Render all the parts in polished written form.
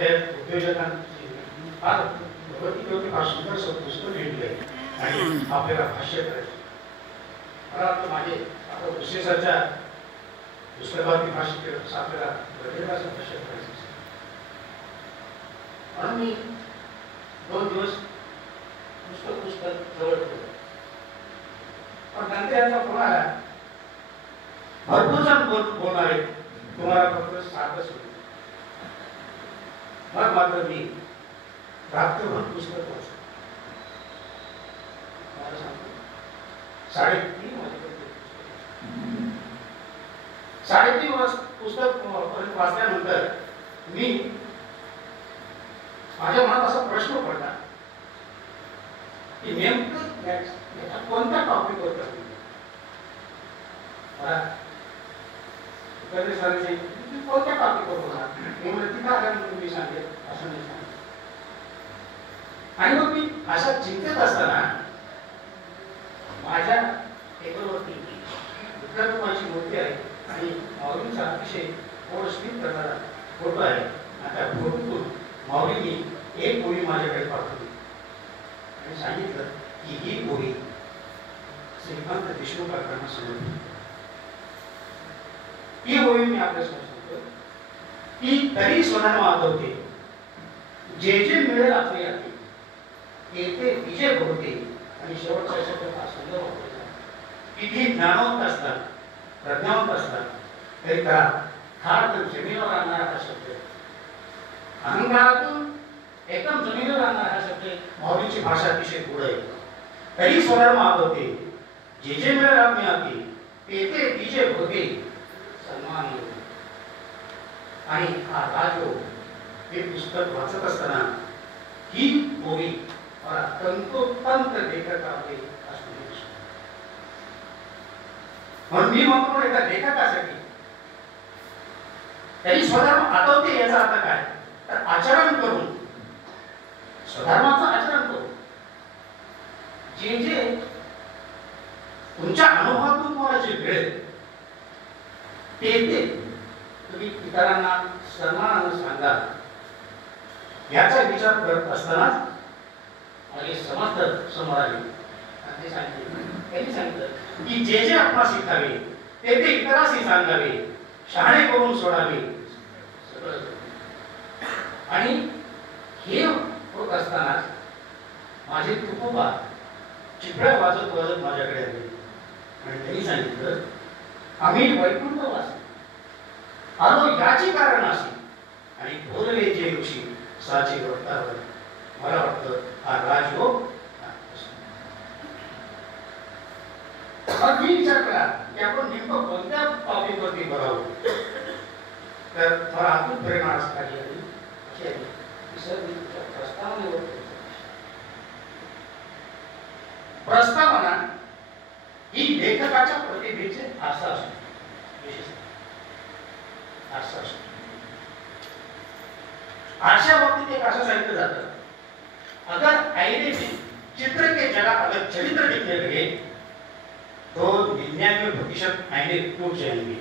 त्या उद्योजकांची फार भगवद्गीतेवरती फार सुंदर पुस्तक लिहिली आहे आणि आपल्याला भाष्य करायचं. मला वाटतं माझे आता विशेषाच्या पुस्तकावरती भाष्य केलं तसं आपल्याला गणिताचं भाष्य करायचं. म्हणून मी 2 दिवस पुस्तक जवळ ठेवलं. पण नंतर यांचा फोन आला, भरपूर जण बोलणार आहेत, तुम्हाला फक्त साधच होईल. मग मात्र मी रात्रभर पुस्तक वाचलं. मला सांगतो 3:30 वाजेपर्यंत 3:30 पुस्तक वाचल्यानंतर मी माझ्या मनात असा प्रश्न पडला की नेमकं याचा कोणत्या टॉपिकवर करतो. कोणत्या टॉपिकवर होणार मी म्हणलं तिथं आल्यानंतर तुम्ही सांगेल असं नाही सांगितलं. आणि मग मी अशा चिंतेत असताना माझ्या टेबलवरती विठ्ठलची मूर्ती आहे आणि माऊलींचा अतिशय स्मित करणारा फोटो आहे. त्या फोटोतून माऊलींनी एक ओळी माझ्याकडे पाठवली आणि सांगितलं की ही ओळी श्रीकांत देशमुख काकांना समजली. ही ओळी मी आपल्यासमोर सांगतो की तरी स्वतः आठवते जे जे मिळेल आपले आहे येथे विजय भोवते. आणि शेवटचा शब्द हा सुंदर वापरायचा. किती ज्ञानवंत असतात, प्रज्ञावंत असतात तरी त्याला खाट जमिनीवर आणणारा हा शब्द, अहंकारातून एकदम जमिनीवर आणणारा हा शब्द माऊलीची भाषा अतिशय गोड आहे. तरी स्वधर्म आठवते जे जे मिळेल आपले आहे तेथे विजय भोवते सन्मान येतो. आणि हा राजयोग हे पुस्तक वाचत असताना ही ओळी मला तंतोतंत लेखक आहे असं दिसतं. म्हणून मी म्हणतो एका लेखकासाठी तरी स्वधर्म आठवते याचा अर्थ काय तर आचरण करून, स्वधर्माचं आचरण करून जे जे तुमच्या अनुभवातून तुम्हाला जे मिळेल ते तुम्ही इतरांना सन्मानाने सांगा. याचा विचार करत असतानाच माझे समर्थक समोर आले आणि त्यांनी सांगितलं की जे जे आपण शिकावे ते ते इतरांशी सांगावे, शहाणे करून सोडावे सगळं. आणि हे होत असताना माझे तुकोबा चिपळ्या वाजत वाजत माझ्याकडे आले आणि त्यांनी सांगितलं आम्ही वैकुंठवासी आलो याची कारण अशी आणि बोलले जे ऋषी साचे वर्तावर. मला वाटतं हा राजयोग. मी विचार केला की आपण नेमकं कोणत्या टॉपिकवरती बघावं. तर मला आतून प्रेरणा असणारी अशी आहे की सर मी तुमच्या प्रस्तावनेवर प्रस्तावना ही लेखकाच्या प्रतिभेचे आरसा असतो. आरशा बाबतीत एक असं सांगितलं जातं अगर आईने में चित्र के जगह अगर चरित्र दिखने लगे तो 99% आईने टूट जाएंगे.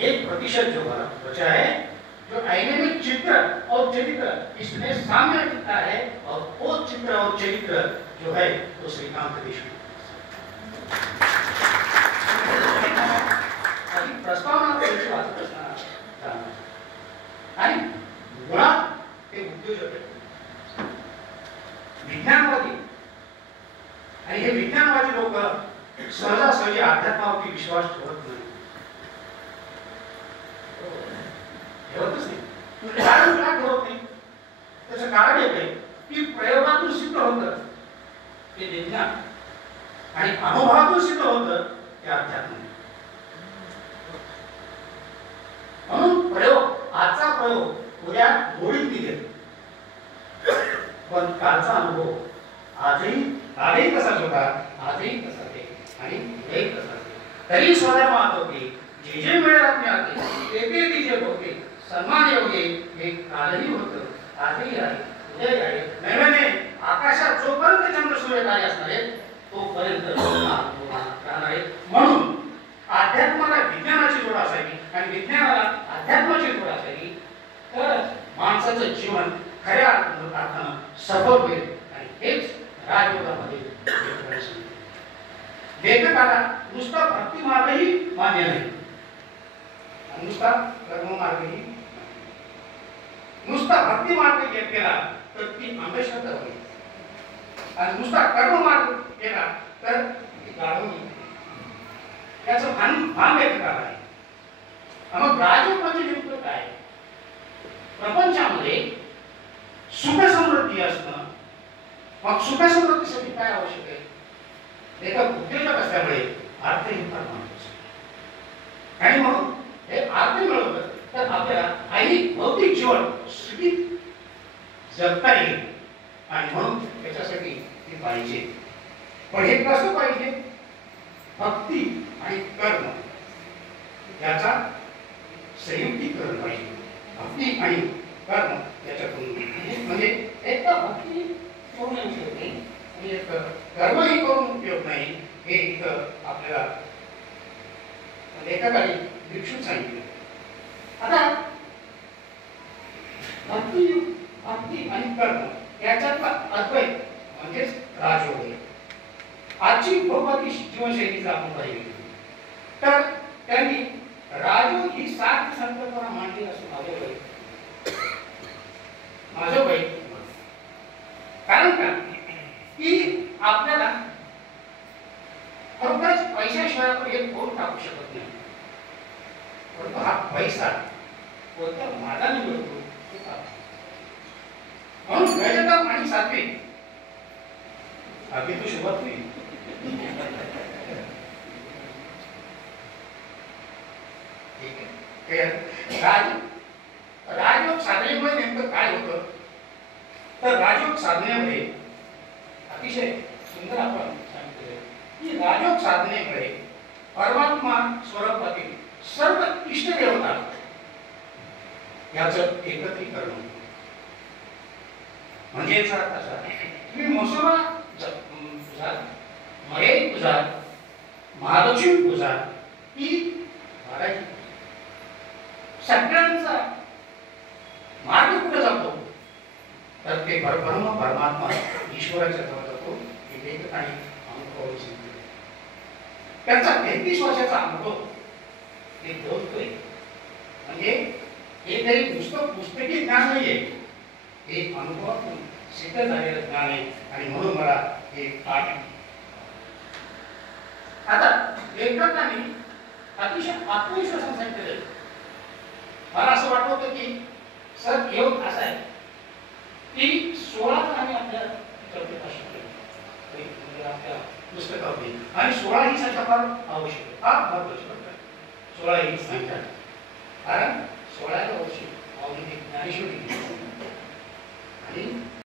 1% जो बचा है जो आईने में चित्र और चरित्र इसमें सामने दिखता है और वो चित्र और चरित्र जो है वो श्रीकांत देशमुख. प्रस्तावना वाचत असताना आणि मुळात ते उद्योजक आहेत, विज्ञानवादी. आणि हे विज्ञानवादी लोक सहजासहजी अध्यात्मावरती विश्वास ठेवत नाही, ठेवतच नाही. कारण का ठेवत नाही त्याचं कारण एक आहे की प्रयोगातून सिद्ध होतं ते विज्ञान आणि अनुभवातून सिद्ध होतं ते अध्यात्म. म्हणून प्रयोग आजचा प्रयोग उद्या मोडीत निघेल पण कालचा अनुभव आजही तसाच होता, आजही तसाच आहे आणि उद्याही तसाच आहे. तरी स्वधर्म आठवते जे जे मिळेल आपले आते ते ते तिचे होते सन्मान योग्य. हे कालही होतं, आजही आहे, उद्याही आहे. नव्याने आकाशात जोपर्यंत चंद्र सूर्य कार्य असणार आहे तोपर्यंत राहणार आहे. म्हणून अध्यात्माला विज्ञानाची जोड असावी माणसाचं जीवन खऱ्या अर्थानं सफल होईल आणि हेच राजयोगामध्ये लेखकाला नुसता भक्ती मार्गही मान्य नाही, नुसता कर्म मार्गही, नुसता भक्ती मार्ग केला तर ती अंधश्रद्धा होईल आणि नुसता कर्म मार्ग केला तर ती गाढवणी, याचं भान लेखकाला आहे. मग राजयोग म्हणजे नेमकं काय? प्रपंचामध्ये सुख समृद्धी असणं. मग सुख समृद्धीसाठी काय आवश्यक आहे? लेखक उद्योजक असल्यामुळे अर्थ ही फार महत्वाचं आहे. आणि म्हणून हे अर्थ मिळवलं तर आपल्याला काही भौतिक जीवन सुखीत जगता येईल आणि म्हणून त्याच्यासाठी ती पाहिजे. पण हे कसं पाहिजे? भक्ती आणि कर्म याचा संयुक्तीकरण पाहिजे. भक्ती आणि कर्म याच्यातून म्हणजे एक तर भक्ती करून उपयोग नाही आणि एक कर्मही करून उपयोग नाही, हे इथं आपल्याला लेखकाने विक्षून सांगितलं. आता भक्ती आणि कर्म याच्यातला अद्वैत म्हणजेच राजयोग आहे. आजची भौतिक जीवनशैली जर आपण पाहिली तर त्यांनी राजयोग ही सात संकल्पना मांडली असं माझं वैयक्तिक मत. कारण का की आपल्याला खरोखरच पैशाशिवाय आपण एक बोट टाकू शकत नाही, परंतु हा पैसा कोणत्या मार्गाने मिळतो म्हणून रजतम आणि सात्विक अभी तो सुरुवात हुई. राजयोग साधनेमुळे नेमकं काय होतं तर राजयोग साधनेमध्ये अतिशय सुंदर आपण सांगितले की राजयोग साधनेमुळे परमात्मा स्वरूपातील सर्व इष्ट देवता याचं एकत्रीकरण होतं. म्हणजे याचा अर्थ असा तुम्ही मसुरा पूजा, महेश पूजा, महालक्ष्मी पूजा ही महाराज सगळ्यांचा मार्ग कुठे जातो तर ते परमात्मा ईश्वराच्या जवळ जातो. हे लेखकाने अनुभव सांगितले. त्यांचा 33 वर्षाचा अनुभव ते बोलतोय. म्हणजे हे काही नुसतं पुस्तकी ज्ञान नाहीये, हे अनुभवातून सिद्ध झालेलं ज्ञान आहे आणि म्हणून मला हे पाठ. आता लेखकांनी अतिशय आत्मविश्वासाने सांगितलेलं. मला असं वाटत होतं की सर योग असा आहे की 16 आम्ही आपल्या आपल्या पुस्तकावरती आणि 16 ही संख्या फार आवश्यक आहे, फार महत्वाची आहे. 16 ही संख्या